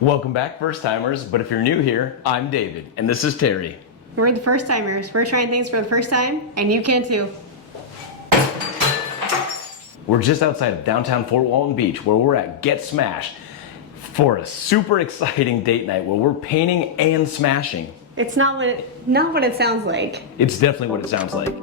Welcome back, first timers, but if you're new here, I'm David, and this is Terry. We're the first timers. We're trying things for the first time, and you can too. We're just outside of downtown Fort Walton Beach, where we're at Get Smashed for a super exciting date night where we're painting and smashing. It's not what it sounds like. It's definitely what it sounds like.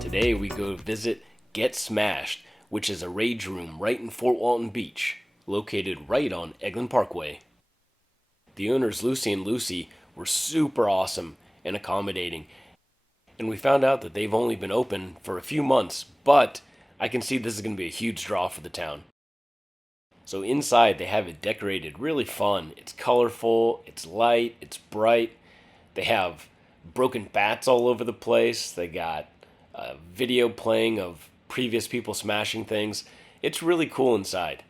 Today we go visit Get Smashed, which is a rage room right in Fort Walton Beach, located right on Eglin Parkway. The owners, Lucy and Lucy, were super awesome and accommodating, and we found out that they've only been open for a few months, but I can see this is going to be a huge draw for the town. So inside they have it decorated really fun. It's colorful, it's light, it's bright. They have broken bats all over the place. They got a video playing of previous people smashing things. It's really cool inside.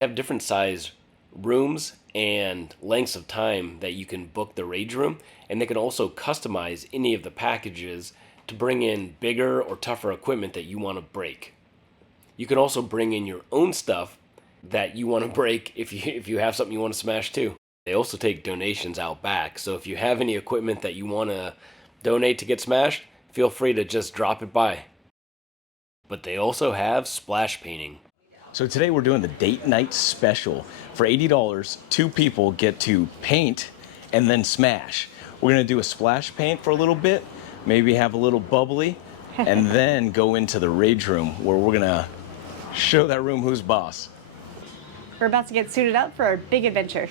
They have different size rooms and lengths of time that you can book the rage room, and they can also customize any of the packages to bring in bigger or tougher equipment that you want to break. You can also bring in your own stuff that you want to break if you have something you want to smash too. They also take donations out back, so if you have any equipment that you want to donate to get smashed, feel free to just drop it by. But they also have splash painting. So today we're doing the date night special. For $80, two people get to paint and then smash. We're gonna do a splash paint for a little bit, maybe have a little bubbly, and then go into the rage room where we're gonna show that room who's boss. We're about to get suited up for our big adventure.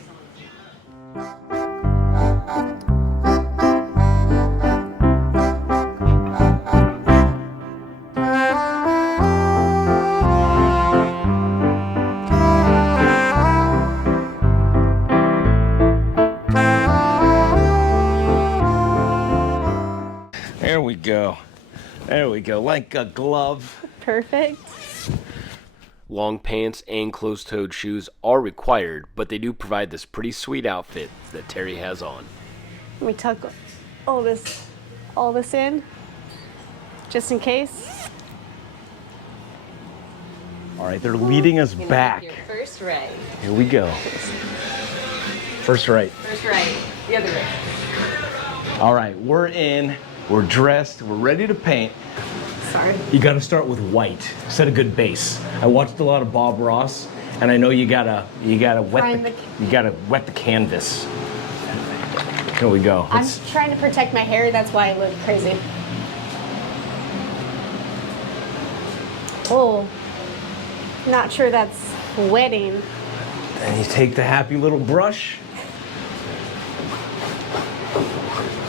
There we go, like a glove. Perfect. Long pants and closed-toed shoes are required, but they do provide this pretty sweet outfit that Terry has on. Let me tuck all this in, just in case. All right, they're leading us back. First right. Here we go. First right. First right. The other right. All right, we're in. We're dressed, we're ready to paint. Sorry. You gotta start with white, set a good base. I watched a lot of Bob Ross, and I know you gotta wet the canvas. Here we go. I'm trying to protect my hair, that's why I look crazy. Oh, not sure that's wetting. And you take the happy little brush.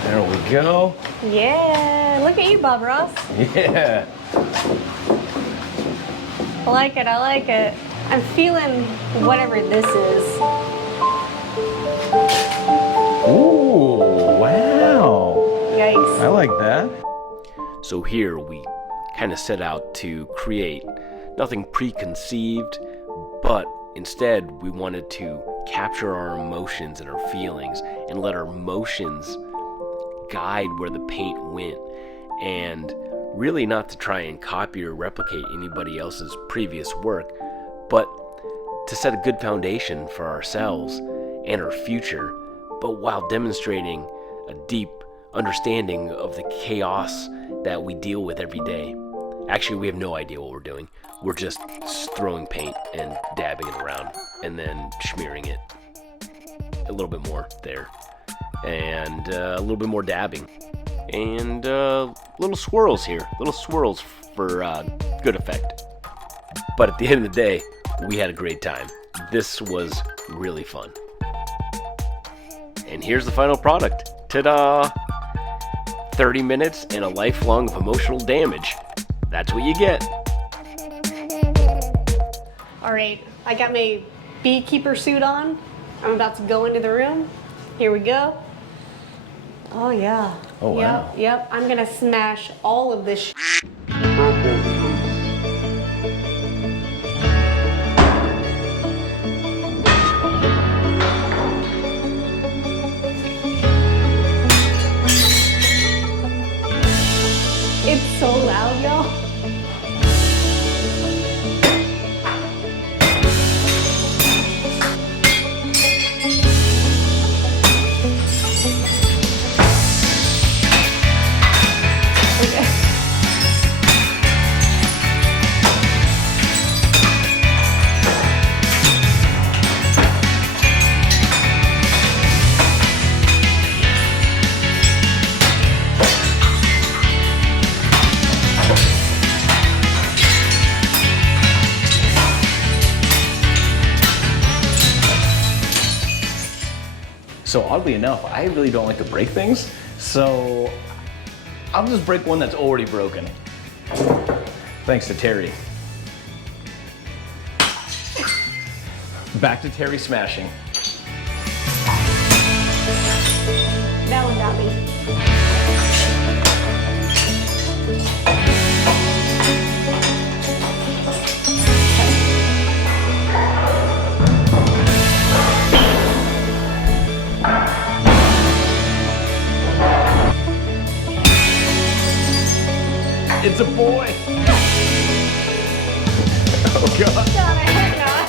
There we go. Yeah, look at you, Bob Ross. Yeah. I like it, I like it. I'm feeling whatever this is. Ooh, wow. Yikes. I like that. So here we kind of set out to create nothing preconceived, but instead we wanted to capture our emotions and our feelings and let our emotions guide where the paint went, and really not to try and copy or replicate anybody else's previous work, but to set a good foundation for ourselves and our future, but while demonstrating a deep understanding of the chaos that we deal with every day. Actually, we have no idea what we're doing. We're just throwing paint and dabbing it around and then smearing it a little bit more there. And a little bit more dabbing, and little swirls here, little swirls for good effect. But at the end of the day, we had a great time. This was really fun. And here's the final product. Ta-da! 30 minutes and a lifelong of emotional damage. That's what you get. All right, I got my beekeeper suit on. I'm about to go into the room. Here we go. Oh yeah. Oh wow. Yep. I'm gonna smash all of this. It's so loud, y'all. Okay. So oddly enough, I really don't like to break things, so I'll just break one that's already broken. Thanks to Terry. Back to Terry smashing. That one got me. It's a boy! Oh God. God, I hope not.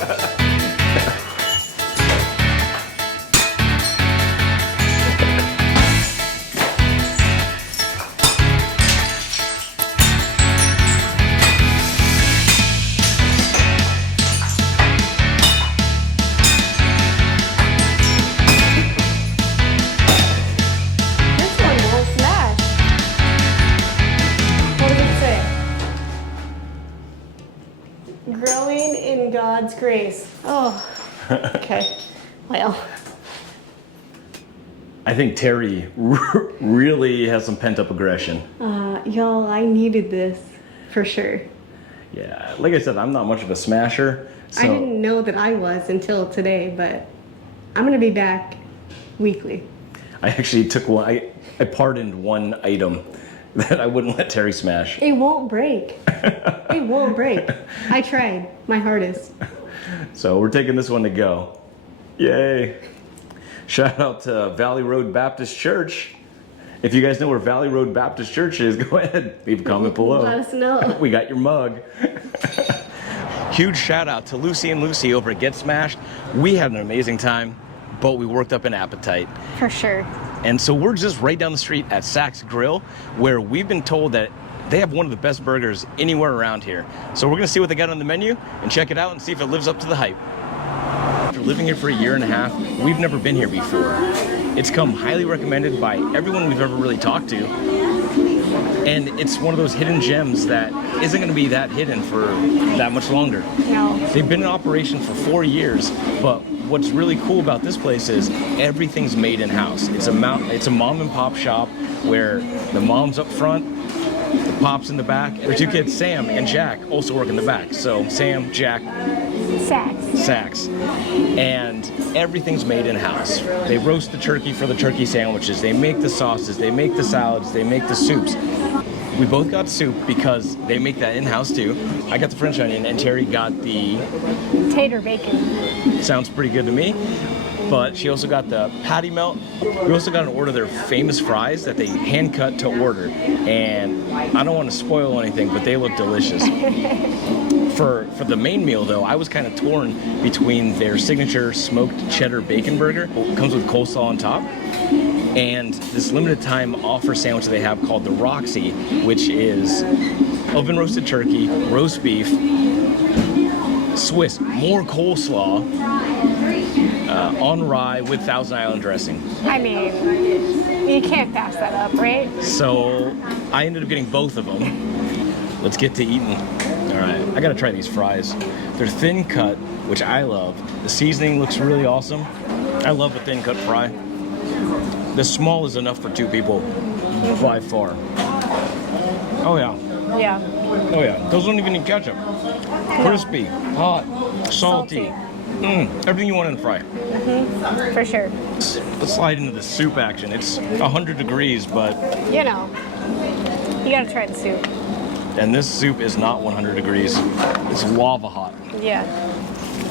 This one won't smash. What does it say? Growing in God's grace. Oh, okay. Well, I think Terry really has some pent-up aggression. y'all, I needed this for sure. Yeah, like I said, I'm not much of a smasher, so... I didn't know that I was until today, but I'm gonna be back weekly. I actually took one, I pardoned one item that I wouldn't let Terry smash. It won't break. It won't break. I tried my hardest. So we're taking this one to go. Yay. Shout out to Valley Road Baptist Church. If you guys know where Valley Road Baptist Church is, go ahead, leave a comment below. Let us know. We got your mug. Huge shout out to Lucy and Lucy over at Get Smashed. We had an amazing time, but we worked up an appetite. For sure. And so we're just right down the street at Sax Grille, where we've been told that they have one of the best burgers anywhere around here. So we're gonna see what they got on the menu and check it out and see if it lives up to the hype. After living here for a year and a half, we've never been here before. It's come highly recommended by everyone we've ever really talked to. And it's one of those hidden gems that isn't gonna be that hidden for that much longer. No. They've been in operation for 4 years, but what's really cool about this place is everything's made in-house. It's a mom and pop shop where the mom's up front, the pop's in the back. Their two kids, Sam and Jack, also work in the back. So Sam, Jack, Sax. And everything's made in-house. They roast the turkey for the turkey sandwiches. They make the sauces, they make the salads, they make the soups. We both got soup because they make that in-house too. I got the French onion and Terry got the Tater bacon. sounds pretty good to me. But she also got the patty melt. We also got an order of their famous fries that they hand cut to order. And I don't want to spoil anything, but they look delicious. For the main meal though, I was kind of torn between their signature smoked cheddar bacon burger. It comes with coleslaw on top. And this limited time offer sandwich they have called the Roxy, which is oven roasted turkey, roast beef, Swiss, more coleslaw, on rye with Thousand Island dressing. I mean, you can't pass that up, right? So I ended up getting both of them. Let's get to eating. All right, I gotta try these fries. They're thin cut, which I love. The seasoning looks really awesome. I love a thin cut fry. The small is enough for 2 people, by far. Oh yeah. Yeah. Oh yeah. Those don't even need ketchup. Crispy, hot, salty. Everything you want in a fry. For sure. Let's slide into the soup action. It's 100 degrees, but... You know, you gotta try the soup. And this soup is not 100 degrees. It's lava hot. Yeah.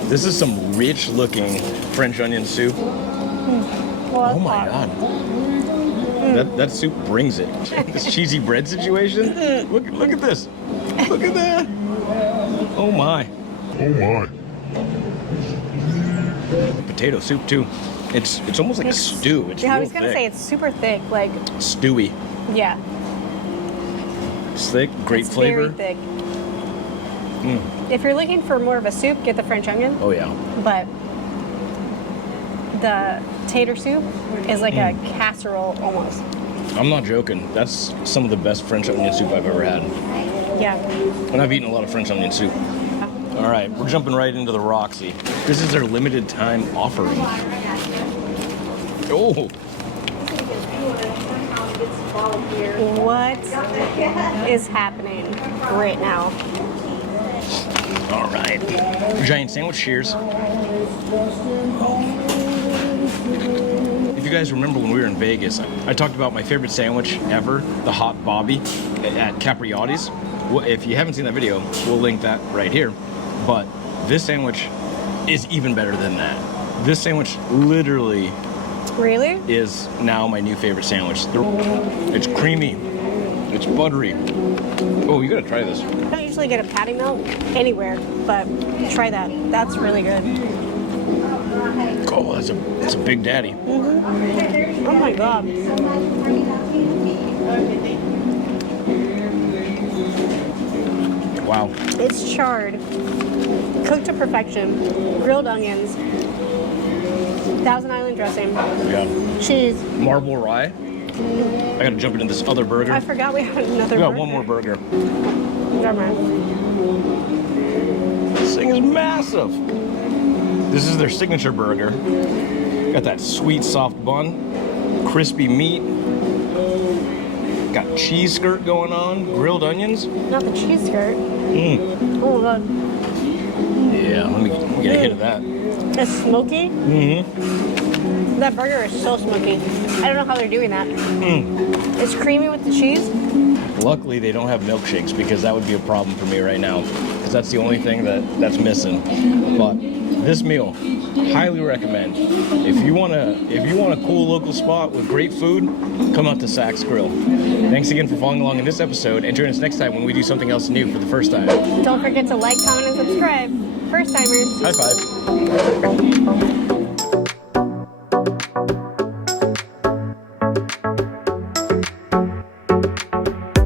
This is some rich looking French onion soup. Well, Oh my hot. God. That soup brings it. This cheesy bread situation. Look at this. Look at that. Oh my. Potato soup too. It's almost like a stew. It's I real was gonna thick. say it's super thick, like Stewy. yeah. It's thick, great It's flavor. very thick. If you're looking for more of a soup, get the French onion. Oh yeah. But the tater soup is like a casserole almost. I'm not joking. That's some of the best French onion soup I've ever had. Yeah. And I've eaten a lot of French onion soup. All right, we're jumping right into the Roxy. This is their limited time offering. Oh, What is happening right now? all right. Giant sandwich shears. If you guys remember when we were in Vegas, I talked about my favorite sandwich ever, the Hot Bobby at Capriotti's. Well, if you haven't seen that video, we'll link that right here. But this sandwich is even better than that. This sandwich literally Really? is now my new favorite sandwich. It's creamy. It's buttery. Oh, you gotta try this. I don't usually get a patty melt anywhere, but try that. That's really good. Oh, that's a big daddy. Oh my god. Wow. It's charred, cooked to perfection, grilled onions, Thousand Island dressing, Yeah. cheese. Marble rye. I gotta jump into this other burger. I forgot we had another We got burger. one more burger. Never mind. This thing is massive. This is their signature burger. Got that sweet, soft bun, crispy meat. Got cheese skirt going on, grilled onions. Not the cheese skirt. Mm. Oh my god. Yeah, let me get a hit of that. It's smoky. Mm-hmm. That burger is so smoky. I don't know how they're doing that. It's creamy with the cheese. Luckily, they don't have milkshakes because that would be a problem for me right now. Because that's the only thing that's missing. But this meal, highly recommend. If you want a cool local spot with great food, come out to Sax Grille. Thanks again for following along in this episode, and join us next time when we do something else new for the first time. Don't forget to like, comment, and subscribe. First timers. High five.